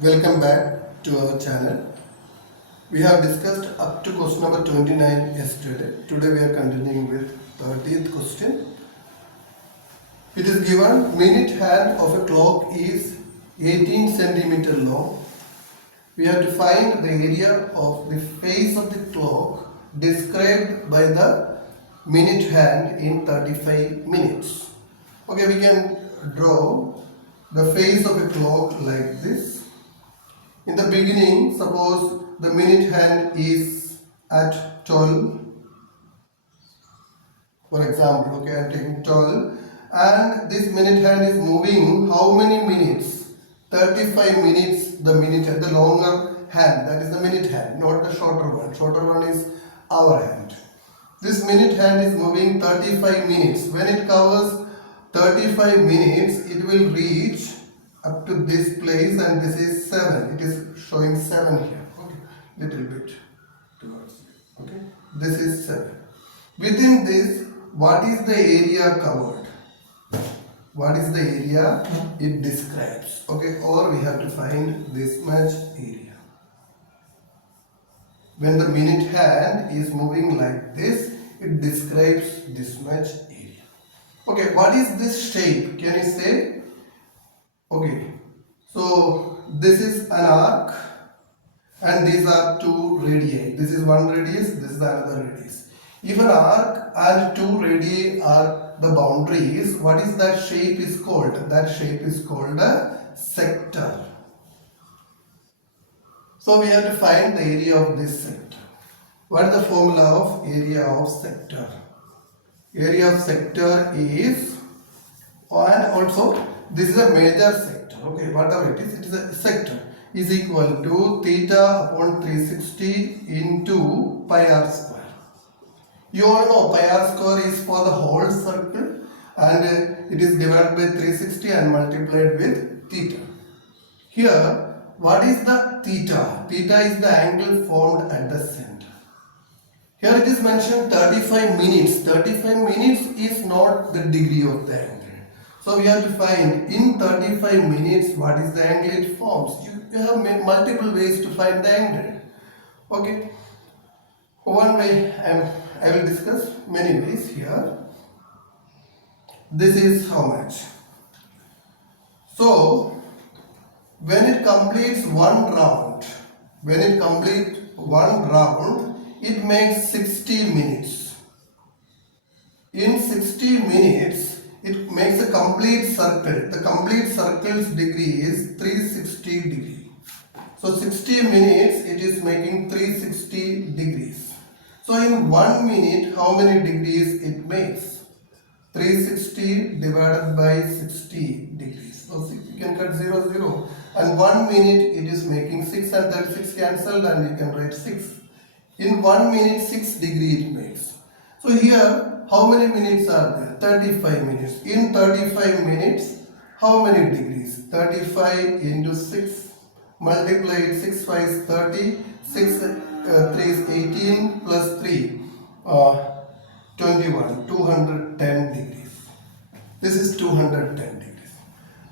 Welcome back to our channel. We have discussed up to question number 29 yesterday. Today we are continuing with 30th question. It is given minute hand of a clock is 18 centimeter long. We have to find the area of the face of the clock described by the minute hand in 35 minutes. Okay, we can draw the face of a clock like this. In the beginning, suppose the minute hand is at 12. For example, okay, I am taking 12 and this minute hand is moving how many minutes? 35 minutes, the minute hand, the longer hand, that is the minute hand, not the shorter one. Shorter one is our hand. This minute hand is moving 35 minutes. When it covers 35 minutes, it will reach up to this place, and this is 7. It is showing 7 here. Okay, little bit towards it. Okay, this is 7. Within this, what is the area covered? What is the area it describes? Okay, or we have to find this much area. When the minute hand is moving like this, it describes this much area. Okay, what is this shape? Can you say? Okay, so this is an arc and these are two radii. This is one radius, this is another radius. If an arc and two radii are the boundaries, what is that shape is called? That shape is called a sector. So we have to find the area of this sector. What is the formula of area of sector? Area of sector is, and also this is a major sector, okay, whatever it is a sector, is equal to theta upon 360 into pi r square. You all know pi r square is for the whole circle and it is divided by 360 and multiplied with theta. Here, what is the theta? Theta is the angle formed at the center. Here it is mentioned 35 minutes. 35 minutes is not the degree of the angle. So we have to find in 35 minutes what is the angle it forms. You have multiple ways to find the angle. Okay. One way I will discuss many ways here. This is how much. So when it completes one round, it makes 60 minutes. In 60 minutes, it makes a complete circle. The complete circle's degree is 360 degrees. So 60 minutes, it is making 360 degrees. So in 1 minute, how many degrees it makes? 360 divided by 60 degrees. So you can cut 0, 0. And 1 minute, it is making 6 and 36 cancelled, and you can write 6. In 1 minute, 6 degree it makes. So here, how many minutes are there? 35 minutes. In 35 minutes, how many degrees? 35 into 6, multiplied 6 5 is 30, 6 3 is 18 plus 3, 21, 210 degrees. This is 210 degrees.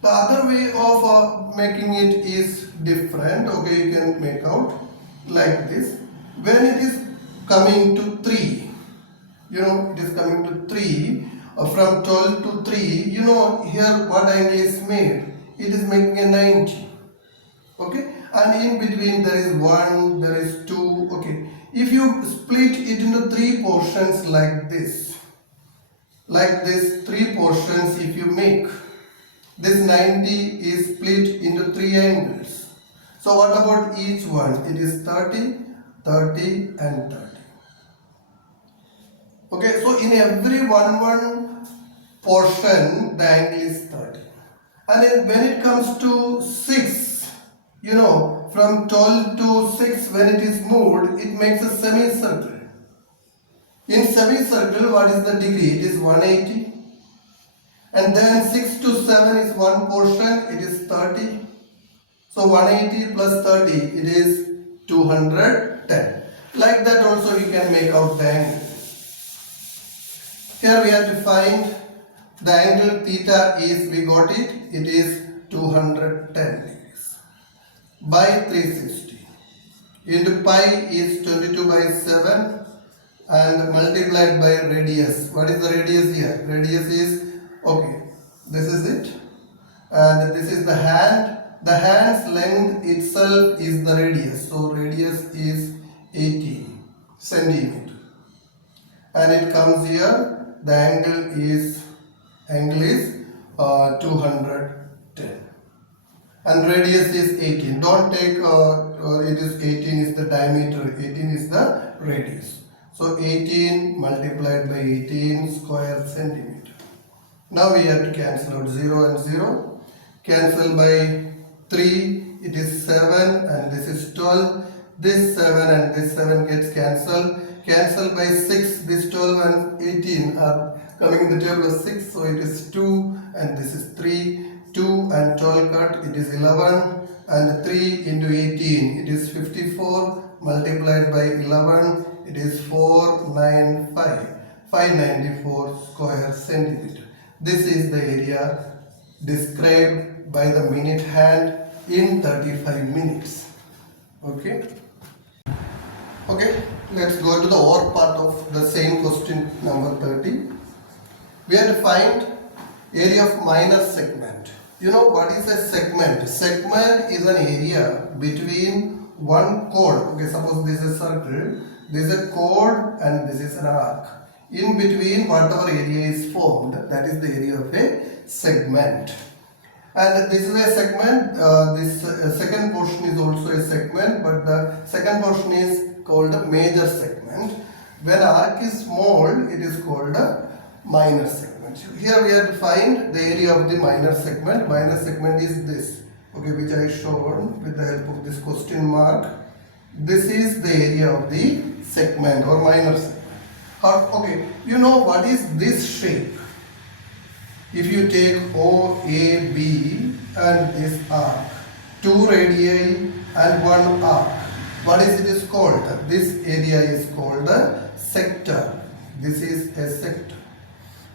The other way of making it is different. Okay, you can make out like this. When it is coming to 3, it is coming to 3, from 12 to 3, here what angle is made? It is making a 90. Okay, and in between there is 1, there is 2. Okay, if you split it into 3 portions like this 3 portions, if you make, this 90 is split into 3 angles. So what about each one? It is 30, 30 and 30. Okay, so in every one portion, the angle is 30. And then when it comes to 6, from 12 to 6, when it is moved, it makes a semicircle. In semicircle, what is the degree? It is 180. And then 6 to 7 is one portion, it is 30. So 180 plus 30, it is 210. Like that also you can make out the angle. Here we have to find the angle theta is, we got it, it is 210 degrees. by 360 into pi is 22 by 7 and multiplied by radius. What is the radius here? Radius is, okay, this is it, and this is the hand. The hand's length itself is the radius, so radius is 18 centimeter, and it comes here. The angle is 210, and radius is 18. Don't take it is 18 is the diameter, 18 is the radius. So 18 multiplied by 18 square centimeter. Now we have to cancel out 0 and 0. Cancel by 3, it is 7 and this is 12. This 7 and this 7 gets cancelled. Cancel by 6, this 12 and 18 are coming in the table of 6, so it is 2 and this is 3. 2 and 12 cut, it is 11, and 3 into 18, it is 54, multiplied by 11, it is 594 square centimeter. This is the area described by the minute hand in 35 minutes. Okay. Okay, let's go to the or part of the same question number 30. We have to find area of minor segment. You know what is a segment? Segment is an area between one chord. Okay, suppose this is a circle, this is a chord and this is an arc. In between whatever area is formed, that is the area of a segment. And this is a segment, this second portion is also a segment, but the second portion is called a major segment. When arc is small, it is called a minor segment. Here we have to find the area of the minor segment. Minor segment is this, okay, which I shown with the help of this question mark. This is the area of the segment or minor segment. Okay, you know what is this shape? If you take OAB and this arc, 2 radii and 1 arc, what is it is called? This area is called a sector. This is a sector.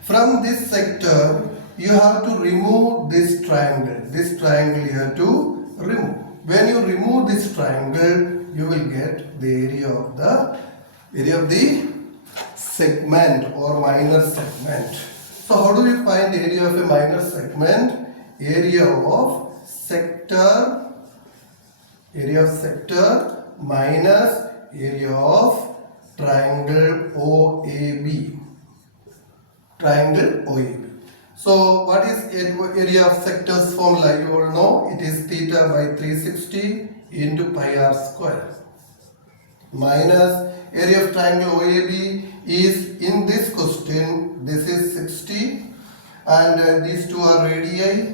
From this sector, you have to remove this triangle. This triangle you have to remove. When you remove this triangle, you will get the area of the segment or minor segment. So how do we find the area of a minor segment? Area of sector minus area of triangle OAB. So what is area of sectors formula? You all know it is theta by 360 into pi r square. Minus area of triangle OAB is, in this question, this is 60 and these two are radii.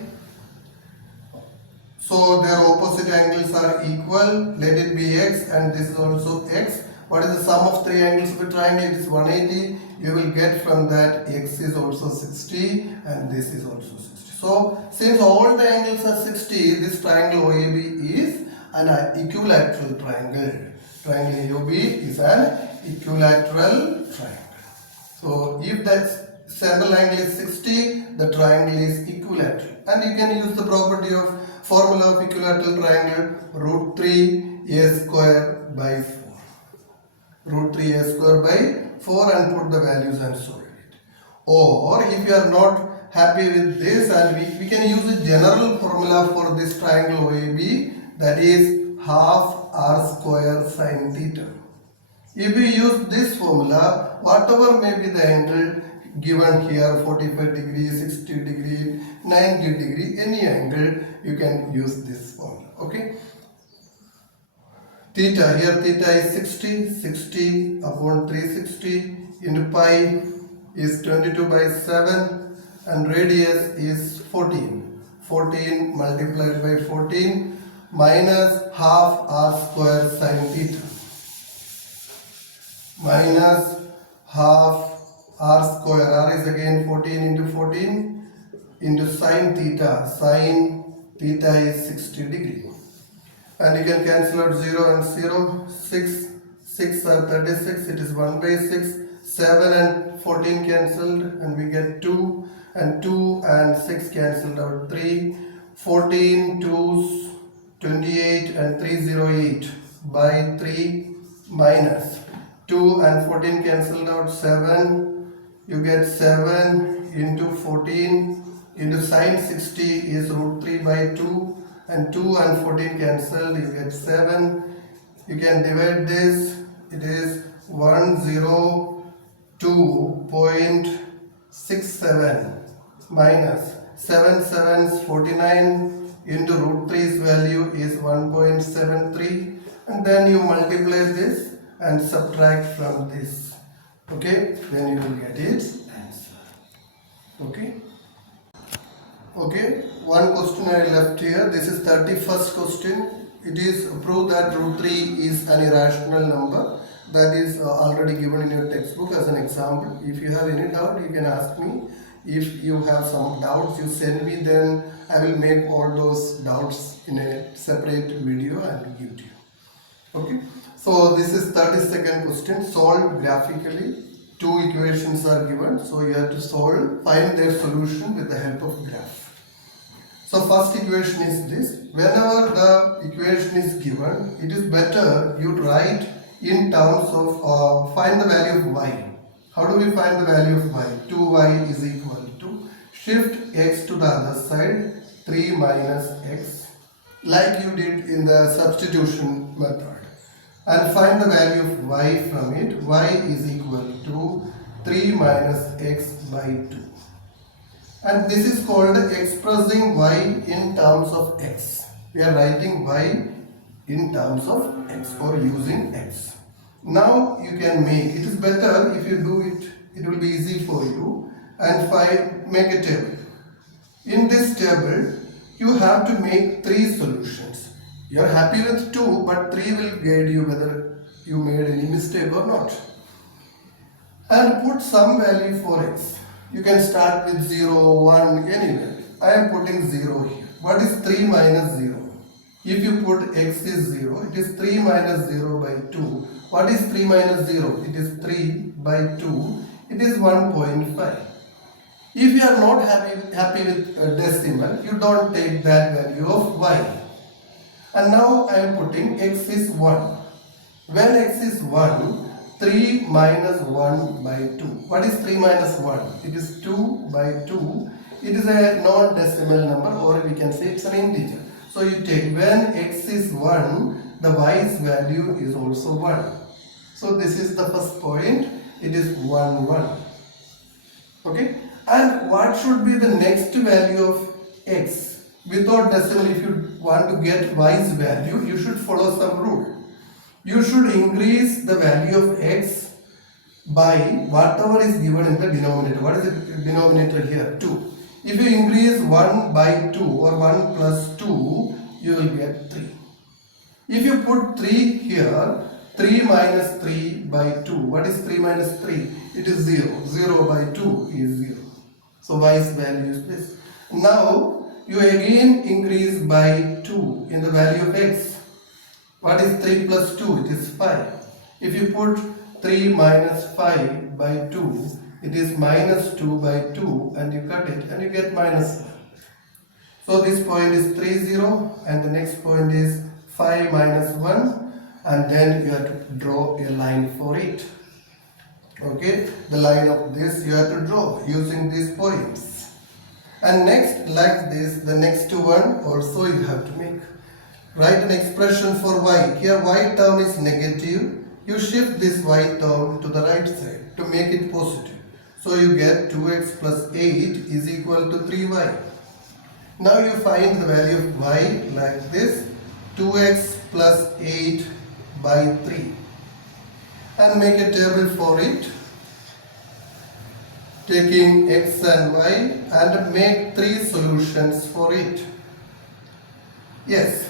So their opposite angles are equal. Let it be x and this is also x. What is the sum of three angles of a triangle? It is 180. You will get from that x is also 60 and this is also 60. So since all the angles are 60, this triangle OAB is an equilateral triangle. Triangle AOB is an equilateral triangle. So if the central angle is 60, the triangle is equilateral. And you can use the property of formula of equilateral triangle, root 3 a square by 4. Root 3 a square by 4 and put the values and solve it. Or if you are not happy with this, and we can use a general formula for this triangle OAB, that is half r square sin theta. If we use this formula, whatever may be the angle given here, 45 degree, 60 degree, 90 degree, any angle, you can use this formula. Okay. Theta, here theta is 60 upon 360 into pi is 22 by 7 and radius is 14 multiplied by 14 minus half r square sin theta minus half r square, r is again 14 into 14 into sin theta is 60 degree. And you can cancel out 0 and 0, 6 are 36, it is 1 by 6, 7 and 14 cancelled and we get 2 and 2 and 6 cancelled out 3, 14 2s 28 and 308 by 3 minus 2 and 14 cancelled out, 7, you get 7 into 14 into sine 60 is root 3 by 2, and 2 and 14 cancelled, you get 7. You can divide this, it is 102.67 minus 7 sevens 49 into root 3's value is 1.73, and then you multiply this and subtract from this. Okay, then you will get its answer. Okay, one question I left here. This is 31st question. It is prove that root 3 is an irrational number. That is already given in your textbook as an example. If you have any doubt, you can ask me. If you have some doubts, you send me, then I will make all those doubts in a separate video and give to you. Okay, so this is 32nd question. Solve graphically. Two equations are given, so you have to solve, find their solution with the help of graph. So first equation is this. Whenever the equation is given, it is better you write in terms of find the value of y. How do we find the value of y? 2y is equal to shift x to the other side, 3 minus x, like you did in the substitution method, and find the value of y from it. Y is equal to 3 minus x by 2. And this is called expressing y in terms of x. We are writing y in terms of x or using x. Now you can make, it is better if you do it, it will be easy for you, and make a table. In this table, you have to make 3 solutions. You are happy with 2, but 3 will guide you whether you made any mistake or not. And put some value for x. You can start with 0, 1, anywhere. I am putting 0 here. What is 3 minus 0? If you put x is 0, it is 3 minus 0 by 2. What is 3 minus 0? It is 3 by 2. It is 1.5. If you are not happy with a decimal, you don't take that value of y. And now I am putting x is 1. When x is 1, 3 minus 1 by 2. What is 3 minus 1? It is 2 by 2. It is a non-decimal number, or we can say it's an integer. So you take, when x is 1, the y's value is also 1. So this is the first point. It is 1, 1. Okay. And what should be the next value of x? Without decimal, if you want to get y's value, you should follow some rule. You should increase the value of x by whatever is given in the denominator. What is the denominator here? 2. If you increase 1 by 2 or 1 plus 2, you will get 3. If you put 3 here, 3 minus 3 by 2. What is 3 minus 3? It is 0. 0 by 2 is 0. So y's value is this. Now you again increase by 2 in the value of x. What is 3 plus 2? It is 5. If you put 3 minus 5 by 2, it is minus 2 by 2, and you cut it and you get minus 1. So this point is 3, 0, and the next point is 5 minus 1, and then you have to draw a line for it. Okay, the line of this you have to draw using these points. And next, like this, the next one also you have to make. Write an expression for y. Here y term is negative. You shift this y term to the right side to make it positive. So you get 2x plus 8 is equal to 3y. Now you find the value of y like this. 2x plus 8 by 3. And make a table for it. Taking x and y, and make 3 solutions for it. Yes.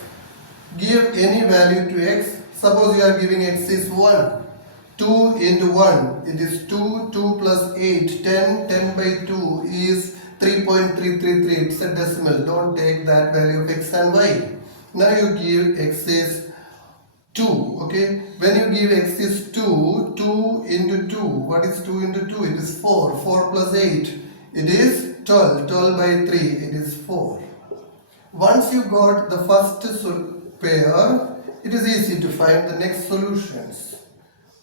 Give any value to x. Suppose you are giving x is 1. 2 into 1, it is 2. 2 plus 8, 10. 10 by 2 is 3.333. It's a decimal. Don't take that value of x and y. Now you give x is 2. Okay. When you give x is 2, 2 into 2. What is 2 into 2? It is 4. 4 plus 8. It is 12. 12 by 3. It is 4. Once you got the first pair, it is easy to find the next solutions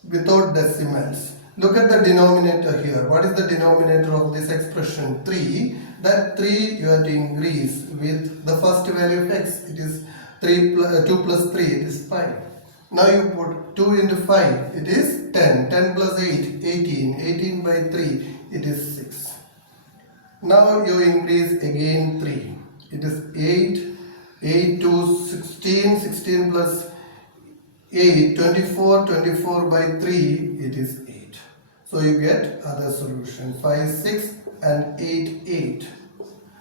without decimals. Look at the denominator here. What is the denominator of this expression? 3. That 3 you have to increase with the first value of x. It is 2 plus 3, it is 5. Now you put 2 into 5, it is 10. 10 plus 8, 18. 18 by 3, it is 6. Now you increase again 3. It is 8. 8 to 16. 16 plus 8, 24. 24 by 3, it is 8. So you get other solution. 5, 6 and 8, 8.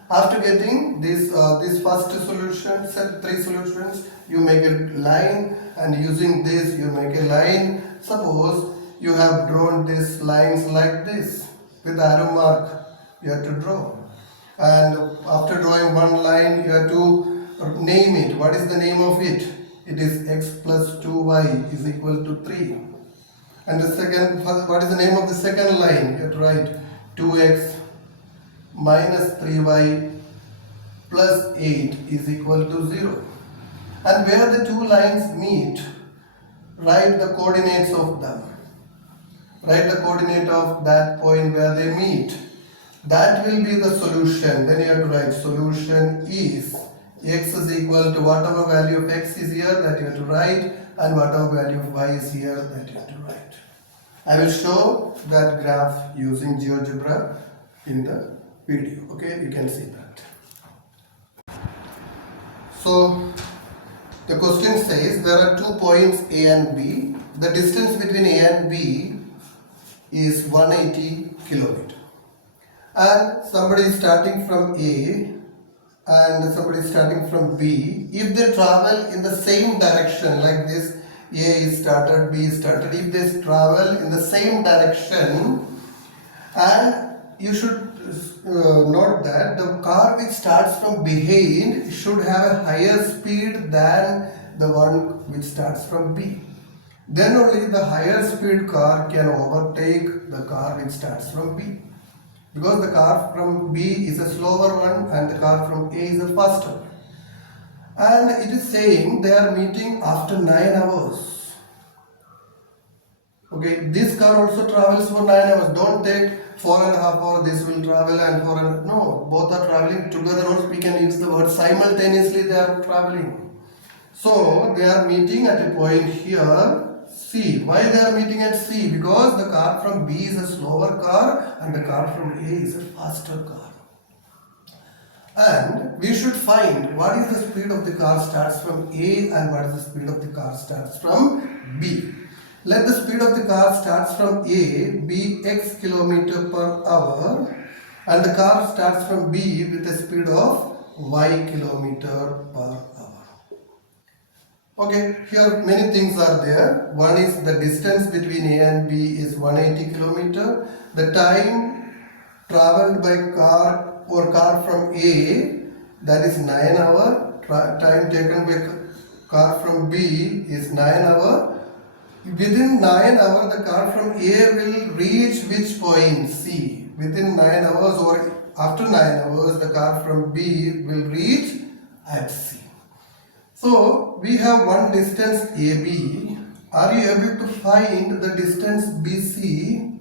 After getting this first solution, set 3 solutions, you make a line, and using this you make a line. Suppose you have drawn these lines like this with arrow mark you have to draw, and after drawing one line you have to name it. What is the name of it? It is x plus 2y is equal to 3. And the second, what is the name of the second line? You have to write 2x minus 3y plus 8 is equal to 0. And where the two lines meet, write the coordinates of them. Write the coordinate of that point where they meet. That will be the solution. Then you have to write solution is x is equal to whatever value of x is here, that you have to write, and whatever value of y is here, that you have to write. I will show that graph using GeoGebra in the video. Okay, you can see that. So the question says there are 2 points A and B. The distance between A and B is 180 kilometers. And somebody is starting from A and somebody is starting from B. If they travel in the same direction like this, A is started, B is started. If they travel in the same direction, and you should note that the car which starts from behind should have a higher speed than the one which starts from B. Then only the higher speed car can overtake the car which starts from B. Because the car from B is a slower one and the car from A is a faster one. And it is saying they are meeting after 9 hours. Okay, this car also travels for 9 hours. Don't take 4.5 hours, this will travel, and 4.5. No, both are traveling together. Also, we can use the word simultaneously they are traveling. So they are meeting at a point here, C. Why they are meeting at C? Because the car from B is a slower car and the car from A is a faster car. And we should find what is the speed of the car starts from A and what is the speed of the car starts from B. Let the speed of the car starts from A be x kilometer per hour, and the car starts from B with a speed of y kilometer per hour. Okay, here many things are there. One is the distance between A and B is 180 kilometer. The time traveled by car or car from A, that is 9 hours. Time taken by car from B is 9 hours. Within 9 hours, the car from A will reach which point? C. Within 9 hours or after 9 hours, the car from B will reach at C. So we have one distance AB. Are you able to find the distance BC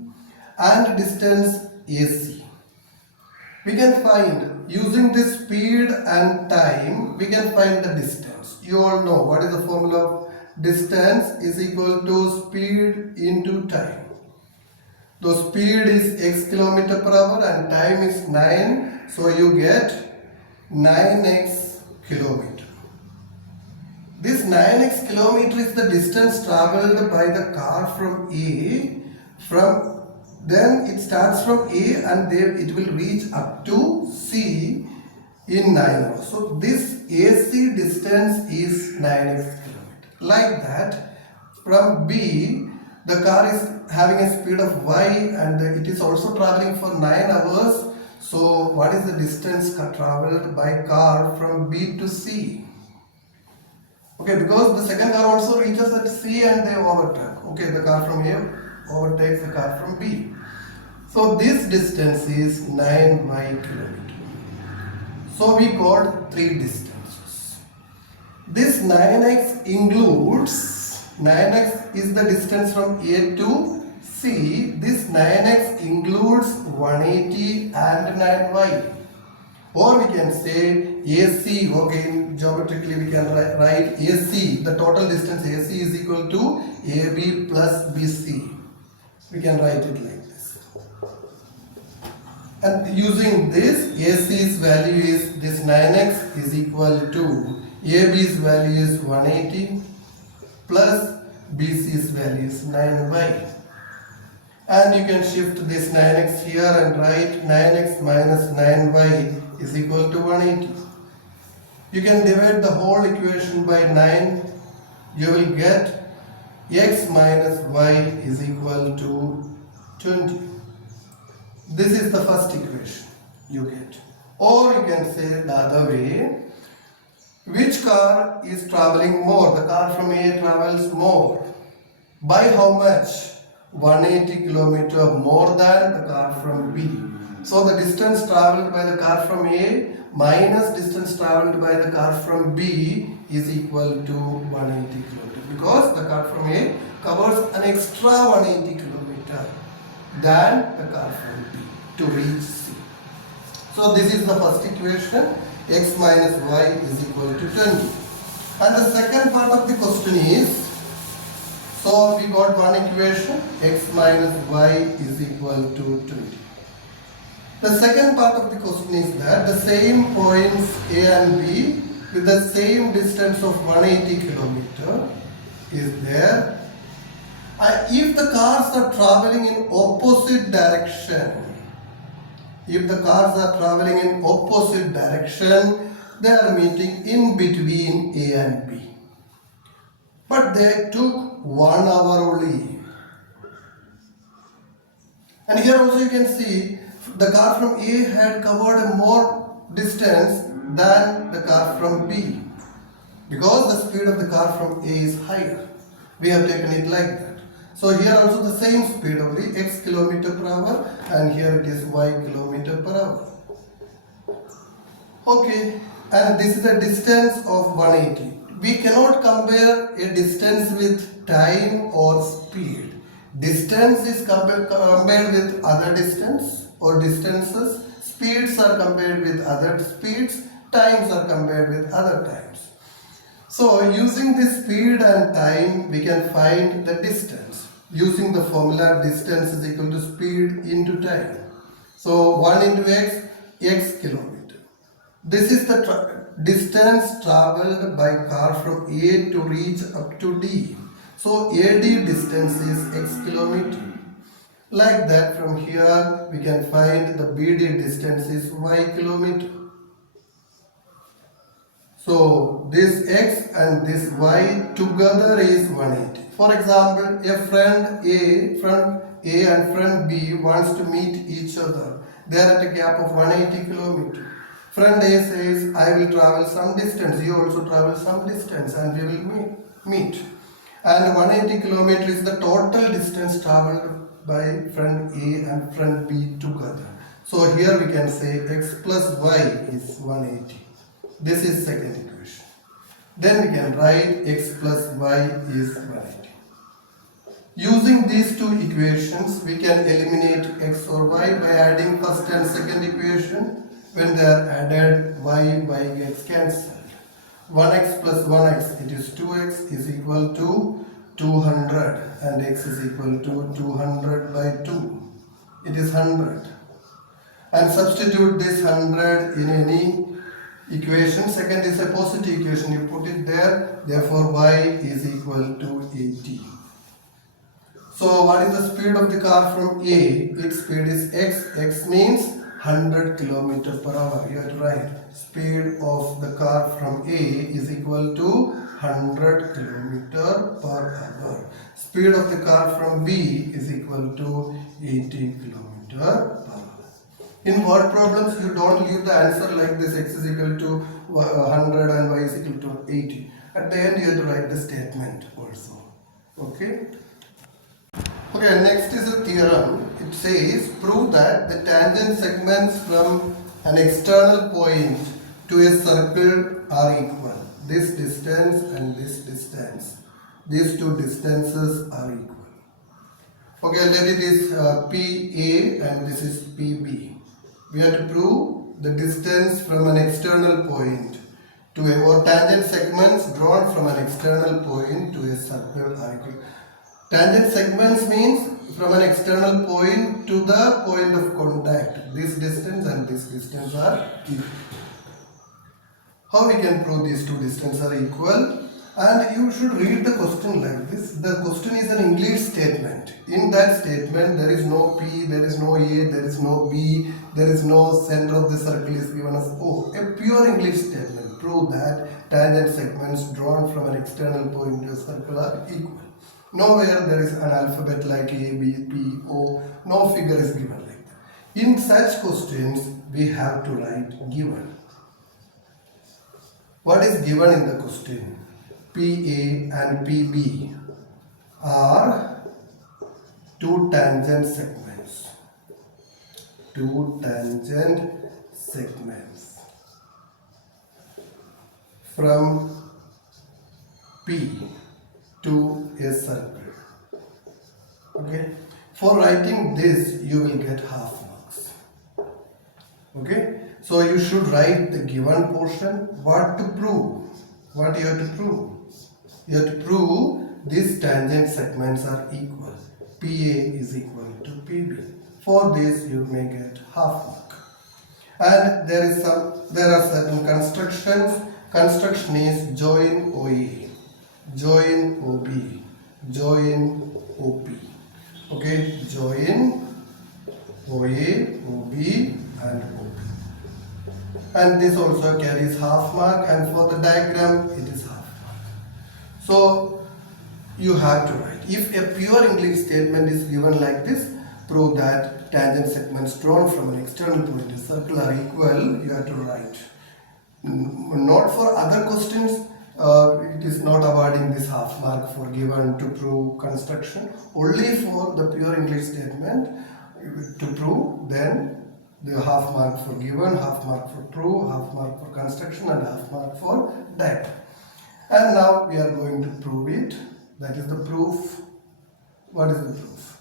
and distance AC? We can find, using the speed and time, we can find the distance. You all know what is the formula of distance is equal to speed into time. The speed is x kilometer per hour and time is 9. So you get 9x kilometer. This 9x kilometer is the distance traveled by the car from A. Then it starts from A and there it will reach up to C in 9 hours. So this AC distance is 9x kilometer. Like that, from B, the car is having a speed of y and it is also traveling for 9 hours. So what is the distance traveled by car from B to C? Okay, because the second car also reaches at C and they overtake. Okay, the car from A overtakes the car from B. So this distance is 9y kilometer. So we got 3 distances. This 9x includes, 9x is the distance from A to C. This 9x includes 180 and 9y. Or we can say AC, okay, geometrically we can write AC, the total distance AC is equal to AB plus BC. We can write it like this. And using this, AC's value is this 9x is equal to AB's value is 180 plus BC's value is 9y. And you can shift this 9x here and write 9x minus 9y is equal to 180. You can divide the whole equation by 9. You will get x minus y is equal to 20. This is the first equation you get. Or you can say the other way. Which car is traveling more? The car from A travels more. By how much? 180 km more than the car from B. So the distance travelled by the car from A minus distance travelled by the car from B is equal to 180 km, because the car from A covers an extra 180 km than the car from B to reach C. So this is the first equation, x minus y is equal to 20. And the second part of the question is, so we got one equation, x minus y is equal to 20. The second part of the question is that the same points A and B with the same distance of 180 km is there. If the cars are traveling in opposite direction, if the cars are traveling in opposite direction, they are meeting in between A and B. But they took 1 hour only. And here also you can see the car from A had covered more distance than the car from B, because the speed of the car from A is higher. We have taken it like that. So here also the same speed only, x km per hour, and here it is y km per hour. Okay, and this is a distance of 180. We cannot compare a distance with time or speed. Distance is compared with other distance or distances. Speeds are compared with other speeds. Times are compared with other times. So using this speed and time, we can find the distance. Using the formula, distance is equal to speed into time. So 1 into x, x kilometer. This is the distance travelled by car from A to reach up to D. So AD distance is x kilometer. Like that, from here we can find the BD distance is y kilometer. So this x and this y together is 180. For example, a friend A and friend B wants to meet each other. They are at a gap of 180 km. Friend A says, I will travel some distance, you also travel some distance, and we will meet. And 180 km is the total distance travelled by friend A and friend B together. So here we can say x plus y is 180. This is second equation. Then we can write x plus y is 180. Using these two equations, we can eliminate x or y by adding first and second equation. When they are added, y gets cancelled. 1x plus 1x, it is 2x is equal to 200, and x is equal to 200 by 2. It is 100. And substitute this 100 in any equation. Second is a positive equation, you put it there, therefore y is equal to 80. So what is the speed of the car from A? Its speed is x. X means 100 km per hour. You have to write speed of the car from A is equal to 100 km per hour. Speed of the car from B is equal to 80 km per hour. In word problems, you don't leave the answer like this, x is equal to 100 and y is equal to 80. At the end, you have to write the statement also. Okay? Okay, next is a theorem. It says, prove that the tangent segments from an external point to a circle are equal. this distance and this distance. These two distances are equal. Okay, let it is PA and this is PB. We have to prove the distance from an external point to a, or tangent segments drawn from an external point to a circle are equal. Tangent segments means from an external point to the point of contact. This distance and this distance are equal. How we can prove these two distances are equal? And you should read the question like this. The question is an English statement. In that statement, there is no P, there is no A, there is no B, there is no center of the circle is given as O. A pure English statement. Prove that tangent segments drawn from an external point to a circle are equal. Nowhere there is an alphabet like A, B, P, O. No figure is given like that. In such questions, we have to write given. What is given in the question? PA and PB are two tangent segments. Two tangent segments from P to a circle. Okay. For writing this, you will get half marks. Okay. So you should write the given portion. What to prove? What you have to prove? You have to prove these tangent segments are equal. PA is equal to PB. For this you may get half mark. And there are certain constructions. Construction is join OA, join OB, join OP. Okay, join OA, OB and OP. And this also carries half mark, and for the diagram it is half mark. So you have to write. If a pure English statement is given like this, prove that tangent segments drawn from an external point to a circle are equal, you have to write. Not for other questions, it is not awarding this half mark for given to prove construction. Only for the pure English statement to prove, then the half mark for given, half mark for prove, half mark for construction and half mark for diagram. And now we are going to prove it. That is the proof. What is the proof?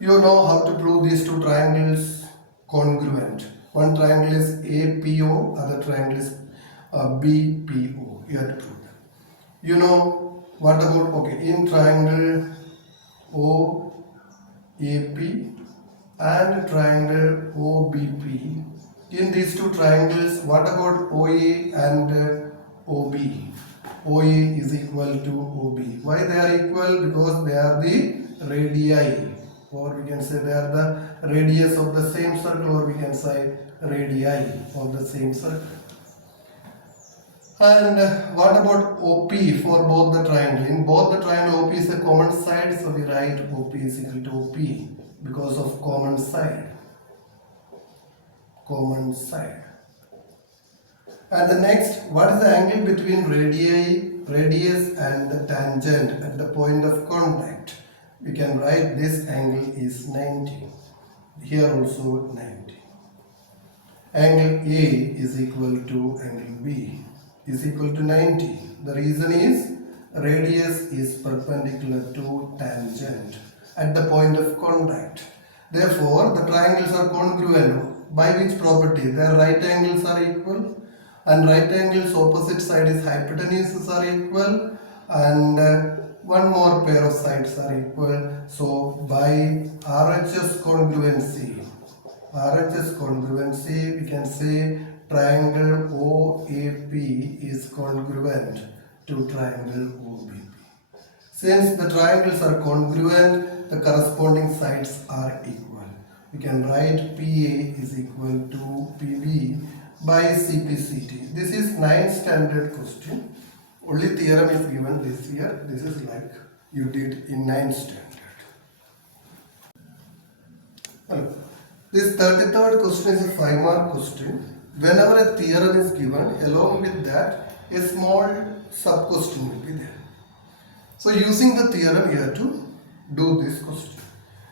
You know how to prove these two triangles congruent. One triangle is APO, other triangle is BPO. You have to prove that. You know what about, okay, in triangle OAP and triangle OBP. In these two triangles, what about OA and OB? OA is equal to OB. Why they are equal? Because they are the radii, or we can say they are the radius of the same circle, or we can say radii of the same circle. And what about OP for both the triangle? In both the triangle, OP is a common side, so we write OP is equal to OP because of common side. Common side. And the next, what is the angle between radius and the tangent at the point of contact? We can write this angle is 90. Here also 90. Angle A is equal to angle B is equal to 90. The reason is radius is perpendicular to tangent at the point of contact. Therefore, the triangles are congruent. By which property? Their right angles are equal, and right angles opposite side is hypotenuses are equal, and one more pair of sides are equal. So by RHS congruency, we can say triangle OAP is congruent to triangle OBP. Since the triangles are congruent, the corresponding sides are equal. We can write PA is equal to PB by CPCT. This is 9th standard question. Only theorem is given this year. This is like you did in 9th standard. This 33rd question is a 5-mark question. Whenever a theorem is given, along with that, a small sub-question will be there. So using the theorem, you have to do this question.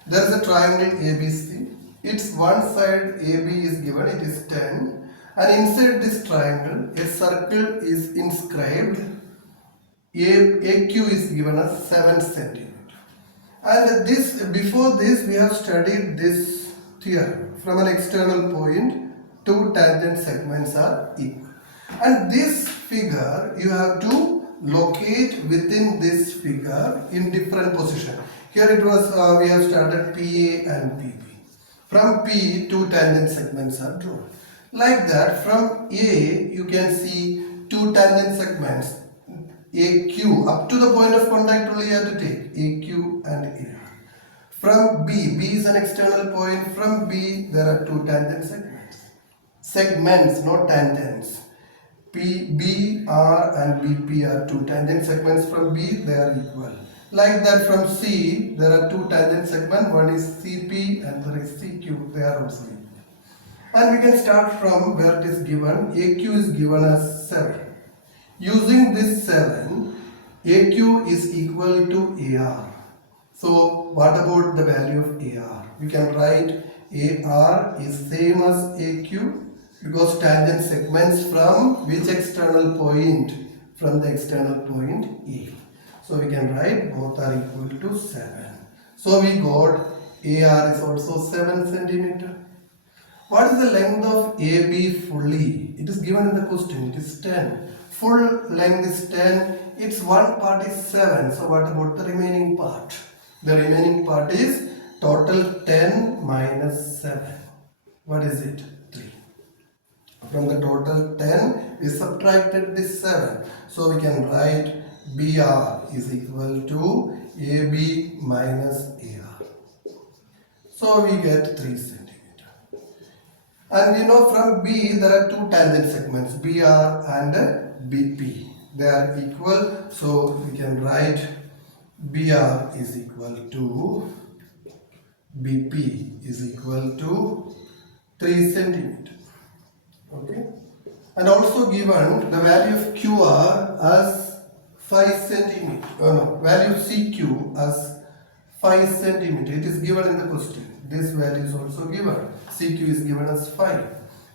There is a triangle ABC. Its one side AB is given, it is 10, And inside this triangle, a circle is inscribed. AQ is given as 7 centimeter. And this, before this, we have studied this theorem. From an external point, two tangent segments are equal. And this figure, you have to locate within this figure in different position. Here it was, we have started PA and PB. From P, two tangent segments are drawn. Like that, from A, you can see two tangent segments, AQ, up to the point of contact only you have to take, AQ and AR. From B, B is an external point, from B, there are two tangent segments. Segments, not tangents. BR and BP are two tangent segments from B, they are equal. Like that from C, there are two tangent segments, one is CP and there is CQ, they are also equal. And we can start from where it is given, AQ is given as 7. Using this 7, AQ is equal to AR. So what about the value of AR? We can write AR is same as AQ because tangent segments from which external point? From the external point A. So we can write both are equal to 7. So we got AR is also 7 centimeter. What is the length of AB fully? It is given in the question, it is 10. Full length is 10, its one part is 7. So what about the remaining part? The remaining part is total 10 minus 7. What is it? 3. From the total 10, we subtracted this 7. So we can write BR is equal to AB minus AR. So we get 3 centimeter. And you know from B there are two tangent segments, BR and BP. They are equal. So we can write BR is equal to BP is equal to 3 centimeter. Okay. And also given the value of QR as 5 centimeter. Value of CQ as 5 centimeter. It is given in the question. This value is also given. CQ is given as 5.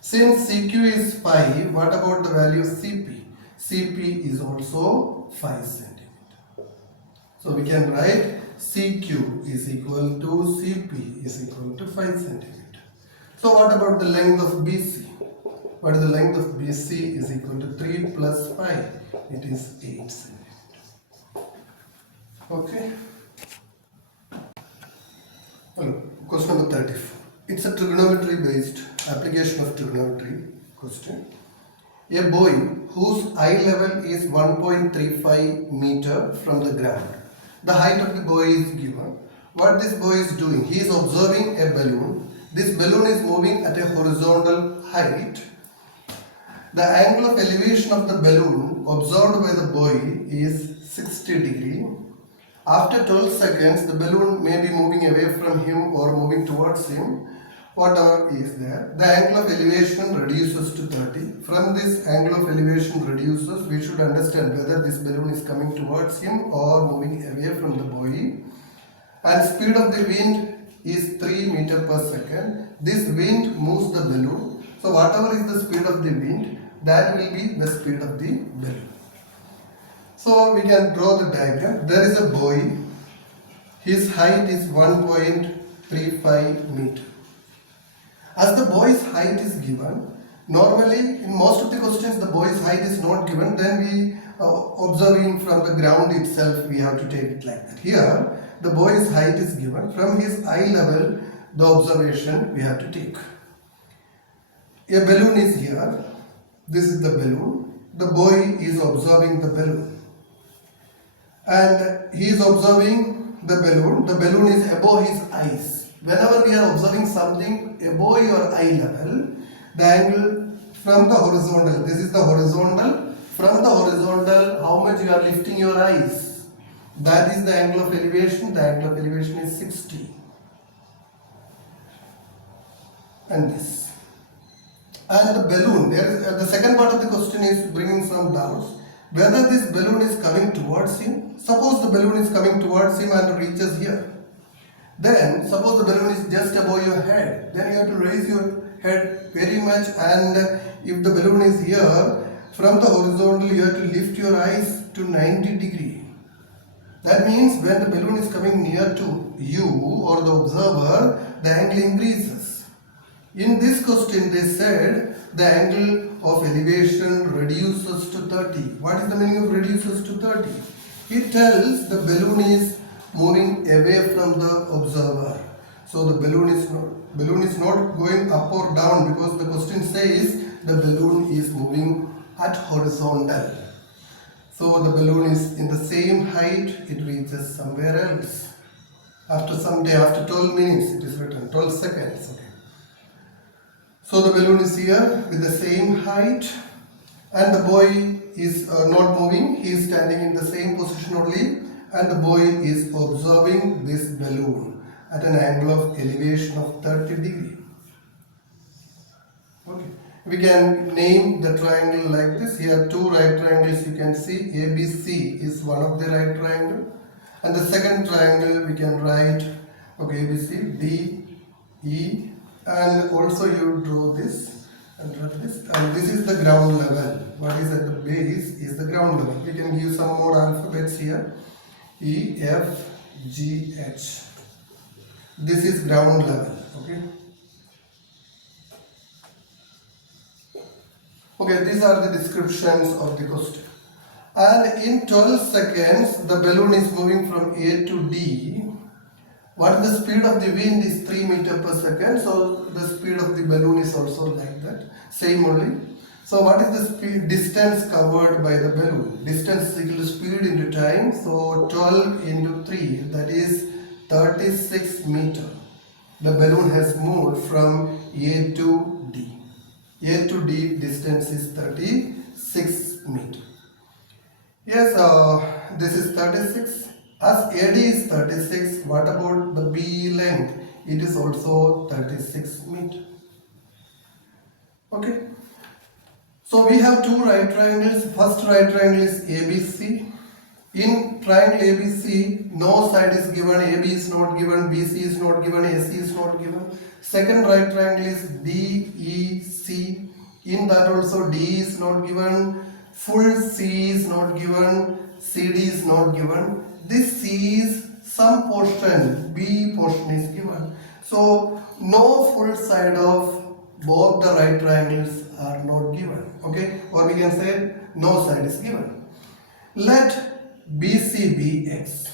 Since CQ is 5, what about the value of CP? CP is also 5 centimeter. So we can write CQ is equal to CP is equal to 5 centimeter. So what about the length of BC? What is the length of BC is equal to 3 plus 5. It is 8 centimeter. Okay. Question number 34. It's a trigonometry based application of trigonometry question. A boy whose eye level is 1.35 meter from the ground. The height of the boy is given. What this boy is doing? He is observing a balloon. This balloon is moving at a horizontal height. The angle of elevation of the balloon observed by the boy is 60 degree. After 12 seconds, the balloon may be moving away from him or moving towards him. Whatever is there, the angle of elevation reduces to 30. From this angle of elevation reduces, we should understand whether this balloon is coming towards him or moving away from the boy. And speed of the wind is 3 meters per second. This wind moves the balloon. So whatever is the speed of the wind, that will be the speed of the balloon. So we can draw the diagram. There is a boy. His height is 1.35 meter. As the boy's height is given, normally in most of the questions the boy's height is not given, then we observing from the ground itself we have to take it like that. Here the boy's height is given, from his eye level the observation we have to take. A balloon is here, this is the balloon, the boy is observing the balloon and he is observing the balloon is above his eyes. Whenever we are observing something above your eye level, the angle from the horizontal, this is the horizontal, from the horizontal, how much you are lifting your eyes, that is the angle of elevation. The angle of elevation is 60. And this. And the balloon, the second part of the question is bringing some doubts. Whether this balloon is coming towards him, suppose the balloon is coming towards him and reaches here. Then suppose the balloon is just above your head, then you have to raise your head very much, and if the balloon is here, from the horizontal you have to lift your eyes to 90 degree. That means when the balloon is coming near to you or the observer, the angle increases. In this question they said the angle of elevation reduces to 30. What is the meaning of reduces to 30? It tells the balloon is moving away from the observer. So the balloon is not going up or down, because the question says the balloon is moving at horizontal. So the balloon is in the same height, it reaches somewhere else. After some day, after 12 minutes, it is written, 12 seconds. Okay. So the balloon is here with the same height, and the boy is not moving, he is standing in the same position only, and the boy is observing this balloon at an angle of elevation of 30 degree. Okay. We can name the triangle like this. Here two right triangles you can see. ABC is one of the right triangle, and the second triangle we can write, okay, ABC, D, E, and also you draw this and draw this, and this is the ground level. What is at the base is the ground level. We can give some more alphabets here. E, F, G, H. This is ground level. Okay. Okay, these are the descriptions of the question. And in 12 seconds, the balloon is moving from A to D. What is the speed of the wind is 3 meters per second. So the speed of the balloon is also like that. Same only. So what is the speed distance covered by the balloon? Distance is equal to speed into time. So 12 into 3, that is 36 meters. The balloon has moved from A to D. A to D distance is 36 meters. Yes, this is 36. As AD is 36, what about the B length? It is also 36 meters. Okay. So we have two right triangles. First right triangle is ABC. In triangle ABC, no side is given, AB is not given, BC is not given, AC is not given. Second right triangle is DEC. In that also D is not given, full C is not given, CD is not given. This C is some portion, B portion is given. So no full side of both the right triangles are not given. Okay, or we can say no side is given. Let BC be X.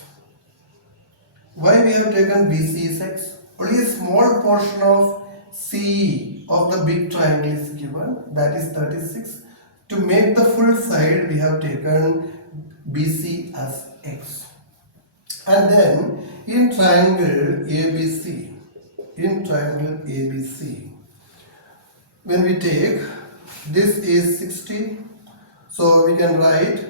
Why we have taken BC is X? Only a small portion of CE of the big triangle is given, that is 36. To make the full side, we have taken BC as X. And then in triangle ABC, when we take, this is 60, so we can write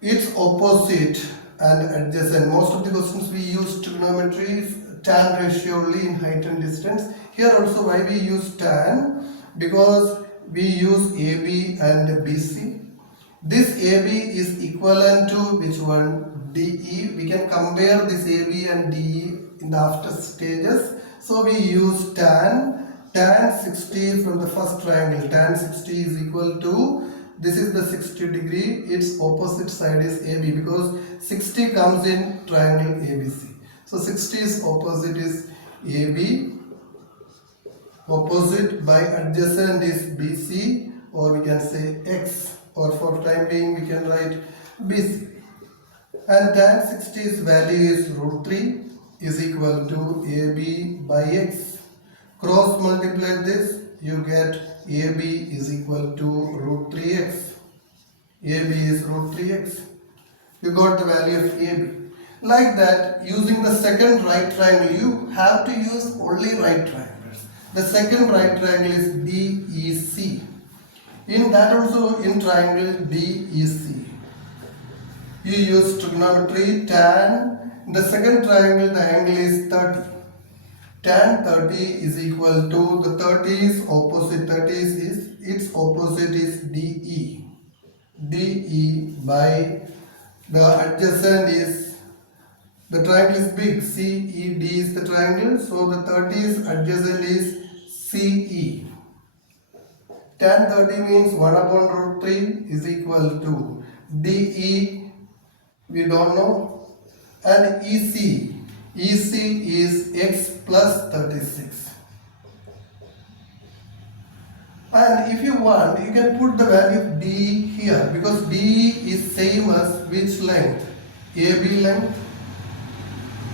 its opposite and adjacent. Most of the questions we use trigonometry, tan ratio only in height and distance. Here also why we use tan? Because we use AB and BC. This AB is equivalent to which one? DE. We can compare this AB and DE in the after stages. So we use tan. Tan 60 from the first triangle. Tan 60 is equal to, this is the 60 degree, its opposite side is AB, because 60 comes in triangle ABC. So 60's opposite is AB, opposite by adjacent is BC, or we can say X, or for time being we can write BC. And tan 60's value is root 3 is equal to AB by X. Cross multiply this, you get AB is equal to root 3x. AB is root 3x. You got the value of AB. Like that, using the second right triangle, you have to use only right triangles. The second right triangle is DEC. In that also, in triangle DEC, you use trigonometry tan. In the second triangle, the angle is 30. Tan 30 is equal to, the 30's opposite, 30 is, its opposite is DE. DE by, the adjacent is, the triangle is big, CED is the triangle, so the 30's adjacent is CE. tan 30 means 1 upon root 3 is equal to DE, we don't know, and EC is x plus 36. And if you want, you can put the value of D here, because D is same as which length? AB length.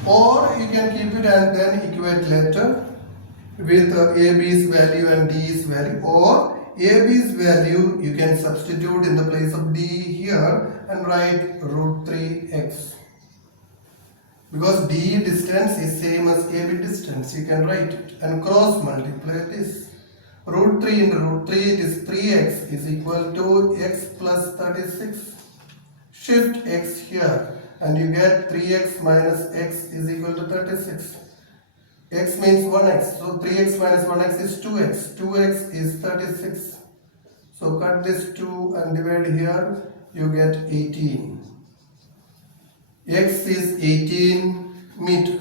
Or you can keep it and then equate later with AB's value and D's value. Or AB's value you can substitute in the place of D here and write root 3x. Because D distance is same as AB distance, you can write it and cross multiply this. Root 3 into root 3, it is 3x is equal to x plus 36. Shift x here and you get 3x minus x is equal to 36. X means 1x, so 3x minus 1x is 2x. 2x is 36. So cut this 2 and divide here, you get 18. X is 18 meter.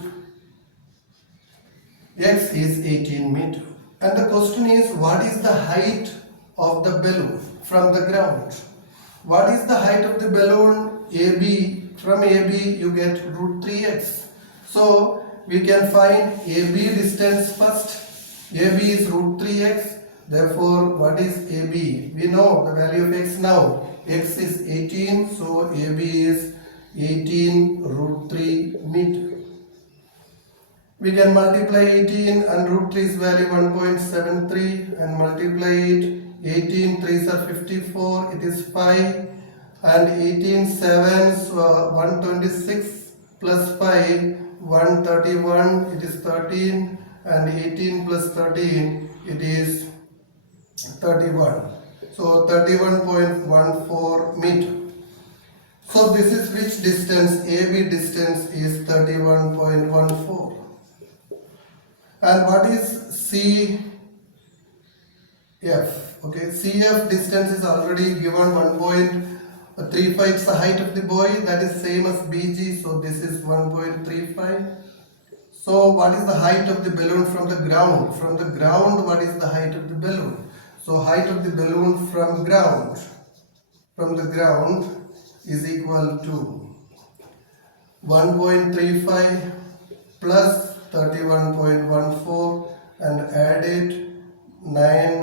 X is 18 meter. And the question is, what is the height of the balloon from the ground? What is the height of the balloon AB? From AB you get root 3x. So we can find AB distance first. AB is root 3x. Therefore, what is AB? We know the value of x now. X is 18. So AB is 18 root 3 meter. We can multiply 18 and root 3's value 1.73 and multiply it. 18 3s are 54, it is 5, and 18 7s 126 plus 5 131, it is 13, and 18 plus 13 it is 31. So 31.14 meter. So this is which distance? AB distance is 31.14. And what is CF? Okay, CF distance is already given 1.35 is the height of the boy, that is same as BG, so this is 1.35. So what is the height of the balloon from the ground? From the ground, what is the height of the balloon? So height of the balloon from the ground is equal to 1.35 plus 31.14 and add it 9